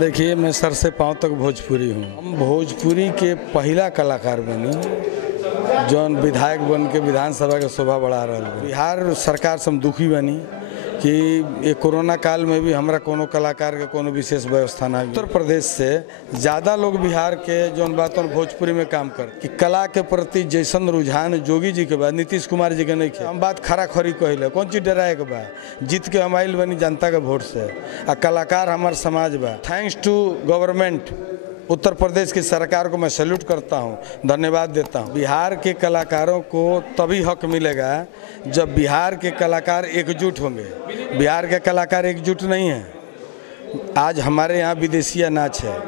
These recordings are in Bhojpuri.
देखिए, मैं सर से पाँव तक भोजपुरी हूँ। हम भोजपुरी के पहला कलाकार बनी जौन विधायक बन के विधानसभा के शोभा बढ़ा रहा है। बिहार सरकार से हम दुखी बनी कि ये कोरोना काल में भी हमरा कोनो कलाकार के कोनो विशेष व्यवस्था ना। उत्तर प्रदेश से ज़्यादा लोग बिहार के जौन बात भोजपुरी में काम कर कि कला के प्रति जैसन रुझान जोगी जी के बाद नीतीश कुमार जी के नहीं खे। हम बात खरा खरी कहले कौन चीज डराए के बा, जीत के हम आइल बनी जनता के वोट से आ कलाकार हमार समाज बा। Thanks two government Uttar Pradesh की सरकार को मैं सैल्यूट करता हूं, धन्यवाद देता हूं। बिहार के कलाकारों को तभी हक मिलेगा जब बिहार के कलाकार एकजुट होंगे। बिहार के कलाकार एकजुट नहीं हैं। आज हमारे यहाँ विदेशिया नाच है।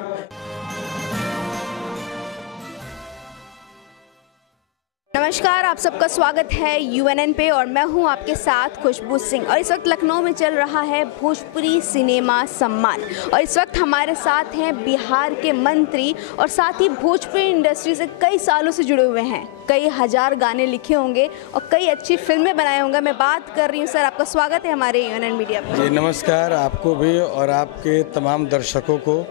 नमस्कार, आप सबका स्वागत है यूएनएन पे और मैं हूं आपके साथ खुशबू सिंह। और इस वक्त लखनऊ में चल रहा है भोजपुरी सिनेमा सम्मान और इस वक्त हमारे साथ हैं बिहार के मंत्री और साथ ही भोजपुरी इंडस्ट्री से कई सालों से जुड़े हुए हैं। कई हजार गाने लिखे होंगे और कई अच्छी फिल्में बनाए होंगे। मैं बात कर रही हूँ सर, आपका स्वागत है हमारे यूएनएन मीडिया पर। जी नमस्कार, आपको भी और आपके तमाम दर्शकों को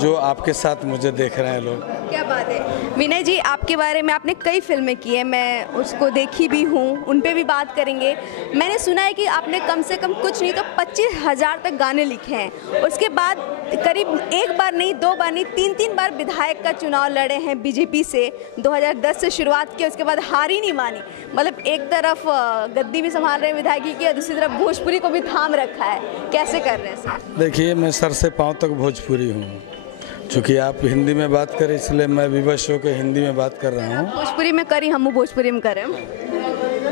जो आपके साथ मुझे देख रहे हैं लोग। क्या बात है विनय जी, आपके बारे में आपने कई फिल्में की हैं, मैं उसको देखी भी हूँ, उन पे भी बात करेंगे। मैंने सुना है कि आपने कम से कम कुछ नहीं तो 25,000 तक गाने लिखे हैं। उसके बाद करीब एक बार नहीं, दो बार नहीं, तीन बार विधायक का चुनाव लड़े हैं बीजेपी से। 2010 से शुरुआत की, उसके बाद हार ही नहीं मानी। मतलब एक तरफ गद्दी भी संभाल रहे हैं विधायकी की और दूसरी तरफ भोजपुरी को भी थाम रखा है। कैसे कर रहे हैं सर? देखिए, मैं सर से पाँव तक भोजपुरी हूँ। चूँकि आप हिंदी में बात करें इसलिए मैं विवश होकर हिंदी में बात कर रहा हूँ। भोजपुरी में करी, हम भोजपुरी में करें।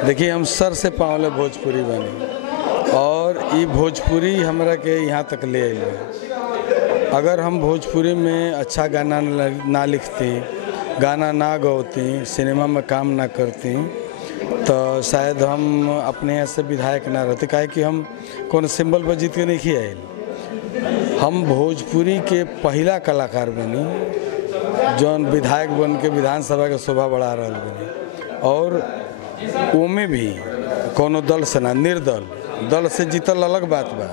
देखिए, हम सर से पाँव ले भोजपुरी बनी और ये भोजपुरी हमरा के यहाँ तक ले आए। अगर हम भोजपुरी में अच्छा गाना ना लिखती, गाना ना गौती, सिनेमा में काम ना करती तो शायद हम अपने यहाँ से विधायक ना रहते। काहे कि हम कौन सिंबल पर जीत के नहीं आए। हम भोजपुरी के पहला कलाकार बनी जौन विधायक बन के विधानसभा के शोभा बढ़ा रहा बनी और ओमे भी कोनो दल से ना, निर्दल। दल से जीतल अलग बात बा,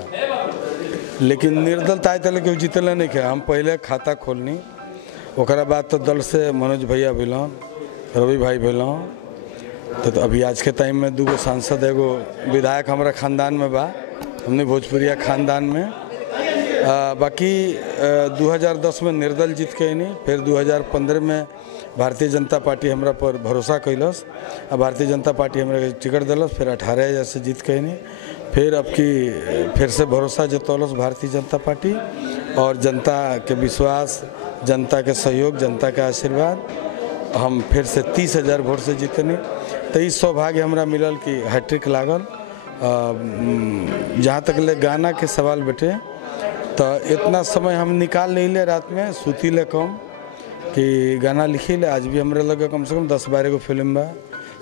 लेकिन निर्दल ताय तले के जीतल नहीं खे। हम पहले खाता खोलनी, ओकरा बाद तो दल से मनोज भैया भेलों, रवि भाई भेलों। तो अभी आज के टाइम में 2 सांसद, एगो विधायक हमारा खानदान में बा, हमने भोजपुरिया खानदान में। बाकी 2010 में निर्दल जीत के नहीं, फिर 2015 में भारतीय जनता पार्टी हमरा पर भरोसा कैलस और भारतीय जनता पार्टी हमरा टिकट दिलस। फिर 18,000 से जीत के नहीं, फिर अब की फिर से भरोसा जतौलस भारतीय जनता पार्टी और जनता के विश्वास, जनता के सहयोग, जनता के आशीर्वाद हम फिर से 30,000 वोट से जीतनी। तो इस सौभाग्य हमरा मिलल कि हैट्रिक लागल। जहाँ तक ले गाना के सवाल बेटे तो इतना समय हम निकाल ले रात में सूती ले कम कि गाना लिखी ले। आज भी हमारे लगे कम से कम 10-12 गो फिल्म बा,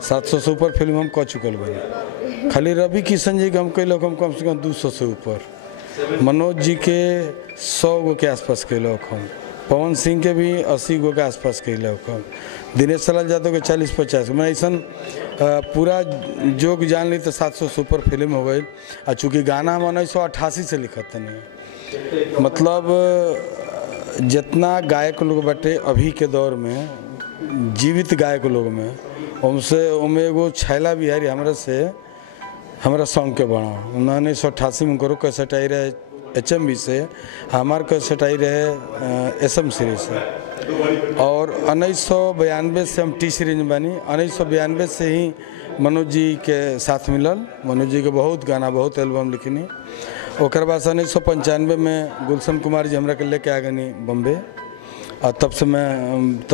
700 से ऊपर फिल्म हम कर चुकल बनी। खाली रवि किशन जी के हम कैल कम से कम 200 से ऊपर, मनोज जी के 100 गो के आसपास कैल हम, पवन सिंह के भी 80 गो के आसपास कैल हम, दिनेश लाल यादव के 40-50। मैं ऐसा पूरा जोग जान ली तो 700 से ऊपर फिल्म हो गई। और चूँकि गाना हम 1988 से लिखत नहीं, मतलब जितना गायक लोग बटे अभी के दौर में, जीवित गायक लोग में, उनसे उनमें एगो छैला बिहारी हमरा सॉन्ग के बना 1988 में करो कैसेट आई रहे HMV से, हमार कैसेट आई रहे SM सीरीज से। और 1992 से हम टी सीरीज बनी। 1992 से ही मनोज जी के साथ मिलल। मनोज जी के बहुत गाना, बहुत एल्बम लिखनी। ओकर बाद 1995 में गुलशन कुमार जी हमरा के लेके आ गनी बम्बे और तब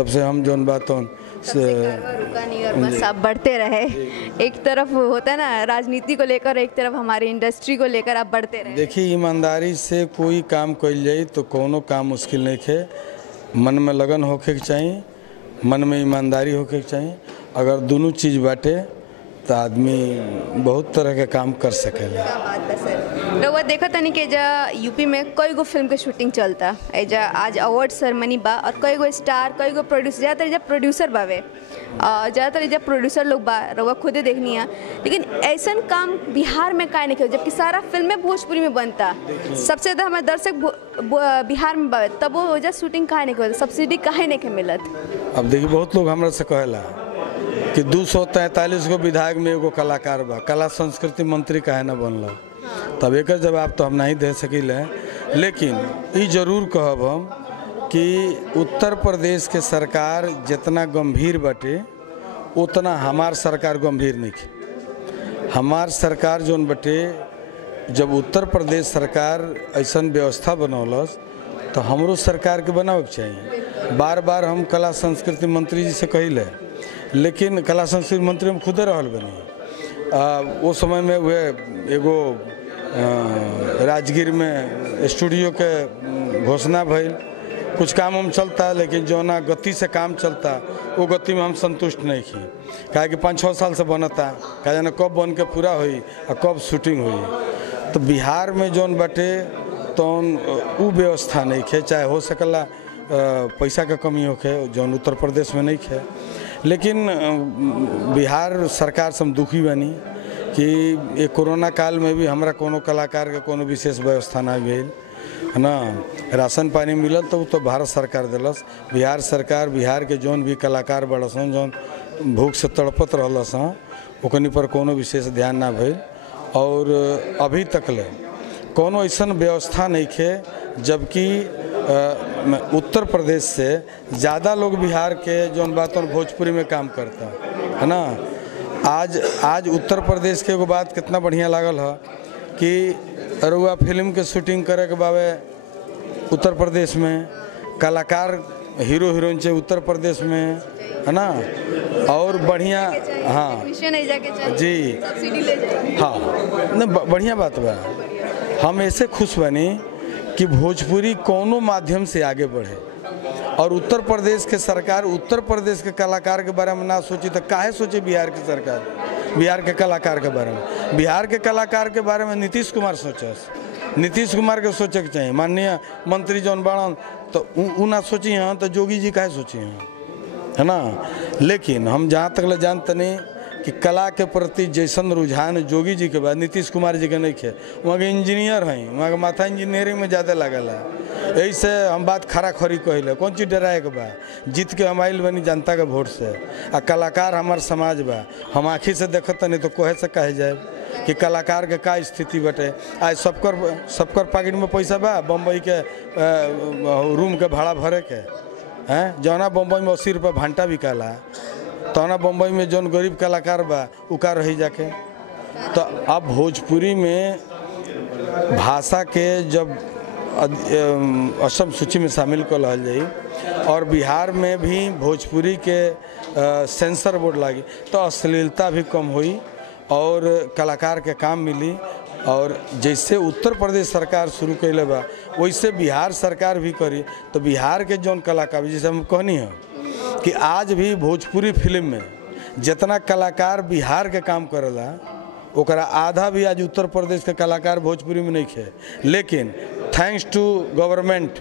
से हम जौन बात रुका नहीं और बस आप बढ़ते रहे। एक तरफ होता है ना राजनीति को लेकर, एक तरफ हमारी इंडस्ट्री को लेकर आप बढ़ते रहे। देखिए, ईमानदारी से कोई काम कइल जाए तो कोनो काम मुश्किल नहीं है। मन में लगन होके के चाहिए, मन में ईमानदारी होके के चाहिए। अगर दोनों चीज़ बाटे तो आदमी बहुत तरह के काम कर सकेला। क्या बात है सर। रउआ देखा तनी कि एजा यूपी में कई गो फिल्म के शूटिंग चलता। एजा आज अवार्ड सेरेमनी बा और कई गो स्टार, कई गो प्रोड्यूसर, ज़्यादातर एजा प्रोड्यूसर बावे, ज़्यादातर एजा प्रोड्यूसर लोग बा, रउआ खुदे देखनी है। लेकिन ऐसन काम बिहार में काहे नहीं किया, जबकि सारा फिल्में भोजपुरी में बनता। सबसे ज़्यादा हमारे दर्शक बिहार में बावे, तब वो एजा शूटिंग काहे नहीं किया, सब्सिडी काहे नहीं के मिलत। अब देखिए, बहुत लोग हमरा से कहेला कि 243 गो विधायक में एगो कलाकार बा, कला संस्कृति मंत्री काहे ना बनल। तब एक जवाब तो हम नहीं दे सकीले, लेकिन ये जरूर कहब हम कि उत्तर प्रदेश के सरकार जितना गंभीर बाटे उतना हमार सरकार गंभीर नहीं है। हमार सरकार जोन बटे, जब उत्तर प्रदेश सरकार ऐसा व्यवस्था बनौलस तो हमरो सरकार के बनावे के चाहिए। बार बार हम कला संस्कृति मंत्री जी से कहिले, लेकिन कला संस्कृति मंत्री हम खुदे रहल बनी। वो समय में वह एगो राजगीर में स्टूडियो के घोषणा भइल, कुछ काम हम चलता, लेकिन जौना गति से काम चलता वो गति में हम संतुष्ट नहीं थी। काहे कि 5-6 साल से बनता, कहा जाना कब बन के पूरा हुई और कब शूटिंग हुई। तो बिहार में जौन बटे तो वो व्यवस्था नहीं है, चाहे हो सकला पैसा का कमी होके जौन उत्तर प्रदेश में नहीं है। लेकिन बिहार सरकार से हम दुखी बनी कि ये कोरोना काल में भी हमरा कोनो कलाकार के कोनो विशेष व्यवस्था ना भेल है ना। राशन पानी मिलल तो भारत सरकार दिलस। बिहार सरकार बिहार के जौन भी कलाकार बड़सन जौन भूख से तड़पत रहलस ओकनी पर कोनो विशेष ध्यान ना भइल। और अभी तक ले कोनो ऐसा व्यवस्था नहीं है, जबकि उत्तर प्रदेश से ज़्यादा लोग बिहार के जौन बात भोजपुरी में काम करता है ना। आज उत्तर प्रदेश के एगो बात कितना बढ़िया लागल है कि रुआ फिल्म के शूटिंग करे के बावे उत्तर प्रदेश में, कलाकार हीरो हीरोइन से उत्तर प्रदेश में है ना, और बढ़िया। हाँ जी, हाँ न बढ़िया बात बा। हम ऐसे खुश बनी कि भोजपुरी कोनो माध्यम से आगे बढ़े, और उत्तर प्रदेश के सरकार उत्तर प्रदेश के कलाकार के बारे में ना सोची तो काहे सोचे बिहार की सरकार बिहार के कलाकार के बारे में। बिहार के कलाकार के बारे में नीतीश कुमार सोचस, नीतीश कुमार के सोचे के चाहिए। माननीय मंत्री जौन बाड़न तो उ ना सोची हैं तो जोगी जी काहे सोची हैं, है ना। लेकिन हम जहाँ तक ले जानते नहीं कि कला के प्रति जैसन रुझान जोगी जी के बाद नीतीश कुमार जी के नहीं है। वहाँ के इंजीनियर हैं, वहाँ के माथा इंजीनियरिंग में ज़्यादा लगल है। यही से हम बात खरा खरी कहले, कौन चीज़ डराए के बा, जीत के हम आइल बनी जनता के वोट से। आ कलाकार हमार समाज बा, हम आँखी से देखत नहीं तो कहे से कहे जाए कि कलाकार के का स्थिति बटे। आज सबकर पॉकेट में पैसा बा, बम्बई के रूम के भाड़ा भरे के हैं। जौना बम्बई में 80 रुपये घंटा बिकाला, तौना बम्बई में जौन गरीब कलाकार बा उका रही जाके। तो अब भोजपुरी में भाषा के जब असम सूची में शामिल कर जाई और बिहार में भी भोजपुरी के सेंसर बोर्ड लगी तो अश्लीलता भी कम हुई और कलाकार के काम मिली। और जैसे उत्तर प्रदेश सरकार शुरू कैले बा वैसे बिहार सरकार भी करी तो बिहार के जौन कलाकार, जैसे हम कहनी है कि आज भी भोजपुरी फिल्म में जितना कलाकार बिहार के काम करेला ओकरा आधा भी आज उत्तर प्रदेश के कलाकार भोजपुरी में नहीं है। लेकिन thanks two government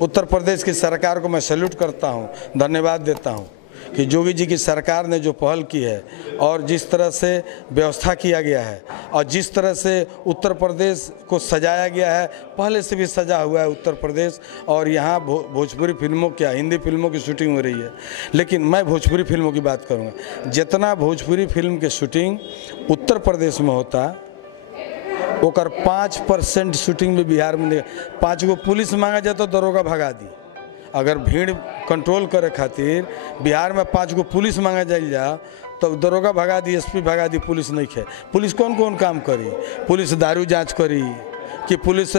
Uttar Pradesh की सरकार को मैं सैल्यूट करता हूँ, धन्यवाद देता हूँ कि जोगी जी की सरकार ने जो पहल की है और जिस तरह से व्यवस्था किया गया है और जिस तरह से उत्तर प्रदेश को सजाया गया है, पहले से भी सजा हुआ है उत्तर प्रदेश। और यहाँ भोजपुरी फिल्मों क्या हिंदी फिल्मों की शूटिंग हो रही है, लेकिन मैं भोजपुरी फिल्मों की बात करूँगा। जितना भोजपुरी फिल्म के शूटिंग उत्तर प्रदेश में होता ओकर 5% शूटिंग भी बिहार में नहीं। 5 गो पुलिस मांगा जाए तो दरोगा भगा दी। अगर भीड़ कंट्रोल करे खातिर बिहार में 5 गो पुलिस मांगा जाए तो दरोगा भगा दी, एसपी भगा दी, पुलिस नहीं है। पुलिस कौन कौन काम करी? पुलिस दारू जांच करी कि पुलिस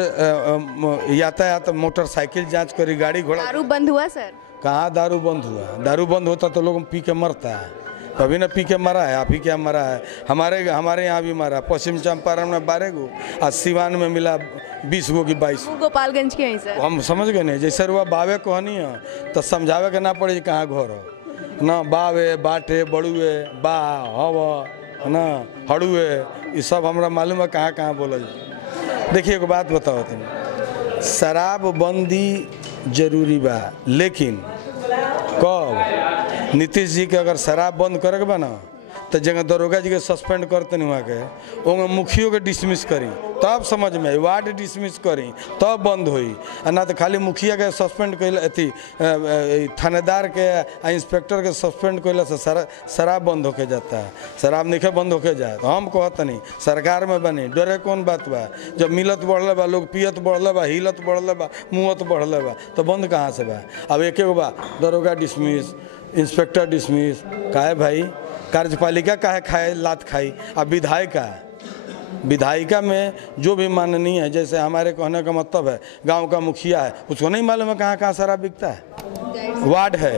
यातायात मोटरसाइकिल जांच करी, गाड़ी घोड़ा। दारू बंद हुआ सर? कहाँ दारू बंद हुआ? दारू बंद होता तो लोग पी के मरता है। अभी ना पी के मरा है, आप ही क्या मरा है। हमारे यहाँ भी मरा, पश्चिम चंपारण में 12 गो और सिवान में मिला 20 गो की 22। गोपालगंज के हैं सर। हम समझ गए नहीं, जैसे रुआ बावे कहनी है तो समझावे के ना पड़े कहाँ घर हो ना। बावे बाटे बड़ुए बा हवा ना हड़ुए, ये सब हमरा मालूम है कहाँ कहाँ बोला जाए। देखिए एक बात बताओ तुम, शराब बंदी जरूरी बा, लेकिन कब नीतीश जी के अगर शराब बंद करे बा ना तो जगह दरोगा जी के सस्पेंड करते नहीं वहाँ के, वो मुखियों के डिसमिस करी तब समझ में आई, वार्ड डिसमिस करी तब बंद हुई, ना तो खाली मुखिया के सस्पेंड कैल अथी थानेदार के इंस्पेक्टर के सस्पेंड कैला से शराब बंद होके जाता है। शराब नहीं बंद होके जाए तो हम कहते नहीं सरकार में बनी, डरे कौन बात बा, जब मिलत बढ़ले बा, लोग पियत बढ़ले बा, हिलत बढ़ले बा, मुँहत बढ़ले बा, तो बंद कहाँ से बा। अब एक बा दरोगा डिसमिस, इंस्पेक्टर डिसमिस, काहे भाई कार्यपालिका काहे खाए लात खाई। अब विधायिका में जो भी माननीय है, जैसे हमारे कहने का मतलब है गांव का मुखिया है, उसको नहीं मालूम है कहाँ कहाँ शराब बिकता है। वार्ड है,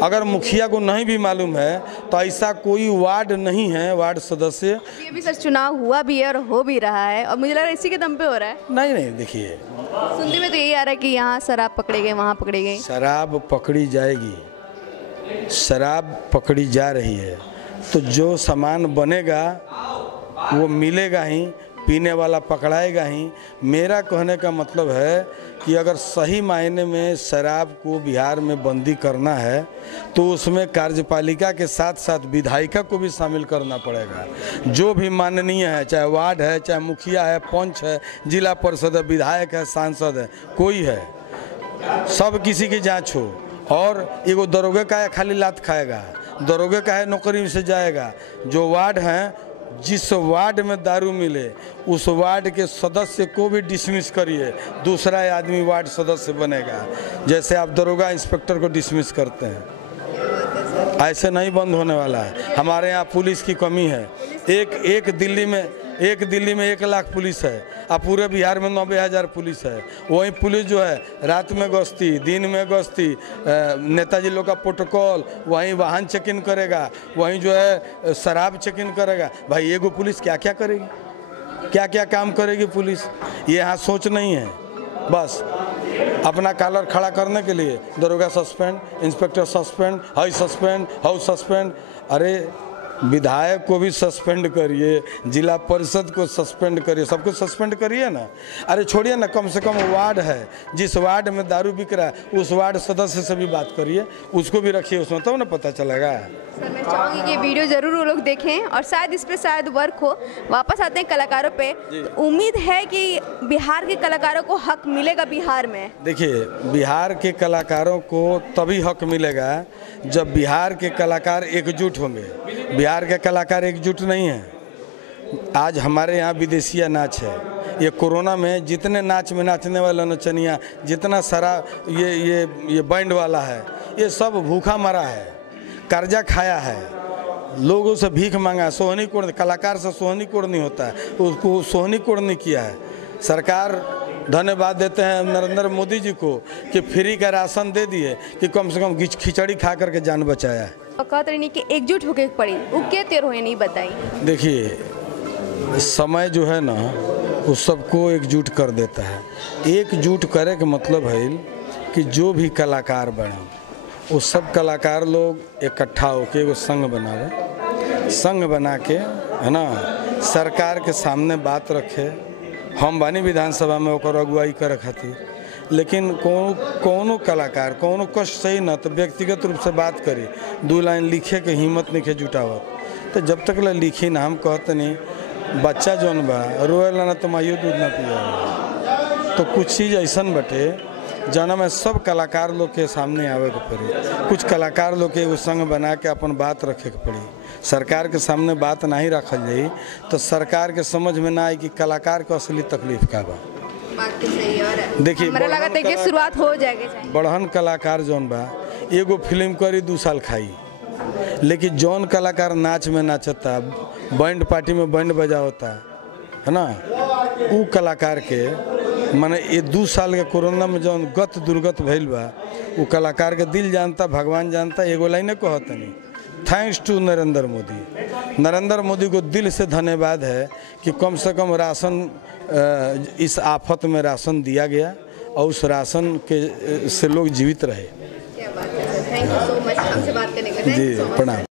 अगर मुखिया को नहीं भी मालूम है तो ऐसा कोई वार्ड नहीं है, वार्ड सदस्य। ये भी सर चुनाव हुआ भी है और हो भी रहा है, और मुझे लग रहा है इसी के दम पे हो रहा है। नहीं देखिए सुनने में तो यही आ रहा है कि यहाँ शराब पकड़े गए, वहाँ पकड़े गए। शराब पकड़ी जाएगी, शराब पकड़ी जा रही है, तो जो सामान बनेगा वो मिलेगा ही, पीने वाला पकड़ाएगा ही। मेरा कहने का मतलब है कि अगर सही मायने में शराब को बिहार में बंदी करना है तो उसमें कार्यपालिका के साथ साथ विधायिका को भी शामिल करना पड़ेगा। जो भी माननीय है, चाहे वार्ड है, चाहे मुखिया है, पंच है, जिला परिषद है, विधायक है, सांसद है, कोई है, सब किसी की जाँच हो। और एगो दरोगे का है खाली लात खाएगा, दरोगे का है नौकरी से जाएगा। जो वार्ड हैं, जिस वार्ड में दारू मिले उस वार्ड के सदस्य को भी डिसमिस करिए, दूसरा आदमी वार्ड सदस्य बनेगा। जैसे आप दरोगा इंस्पेक्टर को डिसमिस करते हैं, ऐसे नहीं बंद होने वाला है। हमारे यहाँ पुलिस की कमी है। एक दिल्ली में 1 लाख पुलिस है, अब पूरे बिहार में 90,000 पुलिस है। वही पुलिस जो है रात में गश्ती, दिन में गश्ती, नेताजी लोग का प्रोटोकॉल, वहीं वाहन चेक इन करेगा, वहीं जो है शराब चेक इन करेगा। भाई एगो पुलिस क्या क्या करेगी, क्या क्या काम करेगी पुलिस, ये यहाँ सोच नहीं है। बस अपना कॉलर खड़ा करने के लिए दरोगा suspend, inspector suspend, house suspend. अरे विधायक को भी सस्पेंड करिए, जिला परिषद को सस्पेंड करिए, सबको सस्पेंड करिए ना। अरे छोड़िए ना, कम से कम वार्ड है, जिस वार्ड में दारू बिक रहा है उस वार्ड सदस्य से भी बात करिए, उसको भी रखिए उसमें, तब ना पता चलेगा। सर मैं चाहूँगी कि वीडियो ज़रूर वो लोग देखें और शायद इस पर शायद वर्क हो। वापस आते हैं कलाकारों पे, तो उम्मीद है कि बिहार के कलाकारों को हक मिलेगा बिहार में। देखिए बिहार के कलाकारों को तभी हक मिलेगा जब बिहार के कलाकार एकजुट होंगे। बिहार के कलाकार एकजुट नहीं हैं। आज हमारे यहाँ विदेशिया नाच है, ये कोरोना में जितने नाच में नाचने वाले नचनिया, जितना सारा ये बैंड वाला है, ये सब भूखा मरा है, कर्जा खाया है, लोगों से भीख मांगा। सोहनी कोड़, कलाकार से सोहनी कोड़ नहीं होता है, उसको सोहनी कोड़ नहीं किया है। सरकार धन्यवाद देते हैं नरेंद्र मोदी जी को कि फ्री का राशन दे दिए, कि कम से कम खिचड़ी खा करके जान बचाया है। कहते नहीं कि एकजुट होके पड़ी, वो क्या तेर हुए नहीं बताई। देखिए समय जो है ना वो सबको एकजुट कर देता है। एकजुट करे का मतलब है कि जो भी कलाकार बने वो सब कलाकार लोग इकट्ठा होकर एगो संघ बनावे, संघ बना के है ना सरकार के सामने बात रखे। हम बानी विधानसभा में ओकर अगुवाई करे खातिर, लेकिन कोनो कलाकार कोनो कष्ट सही ना तो व्यक्तिगत रूप से बात करी, 2 लाइन लिखे के हिम्मत नहीं के जुटावत। तो जब तक लिखी ना, हम कहते नहीं बच्चा जौन बा रोएला ना तो माइयो दूध ना पिया। तो कुछ चीज़ ऐसा बटे जना में सब कलाकार लोग के सामने आवे के पड़ी। कुछ कलाकार लोग के एगो संघ बना के अपन बात रखे के पड़ी। सरकार के सामने बात नहीं रखल जाई तो सरकार के समझ में ना आई कि कलाकार को असली तकलीफ का बा। बात तो सही है। और देखिए हमरा लगा था कि शुरुआत हो जाएगी। बढ़हन कलाकार जौन बा एगो फिल्म करी 2 साल खाई, लेकिन जौन कलाकार नाच में नाचता, बैंड पार्टी में बैंड बजावता है ना, उ कलाकार के माने ये 2 साल के कोरोना में जौन गत दुर्गत भइल बा, वो कलाकार के दिल जानता, भगवान जानता। एगो लाइन कहता नहीं, थैंक्स टू नरेंद्र मोदी। नरेंद्र मोदी को दिल से धन्यवाद है कि कम से कम राशन, इस आफत में राशन दिया गया और उस राशन के से लोग जीवित रहे। क्या बात है सर, थैंक यू सो मच हमसे बात करने के लिए। जी प्रणाम।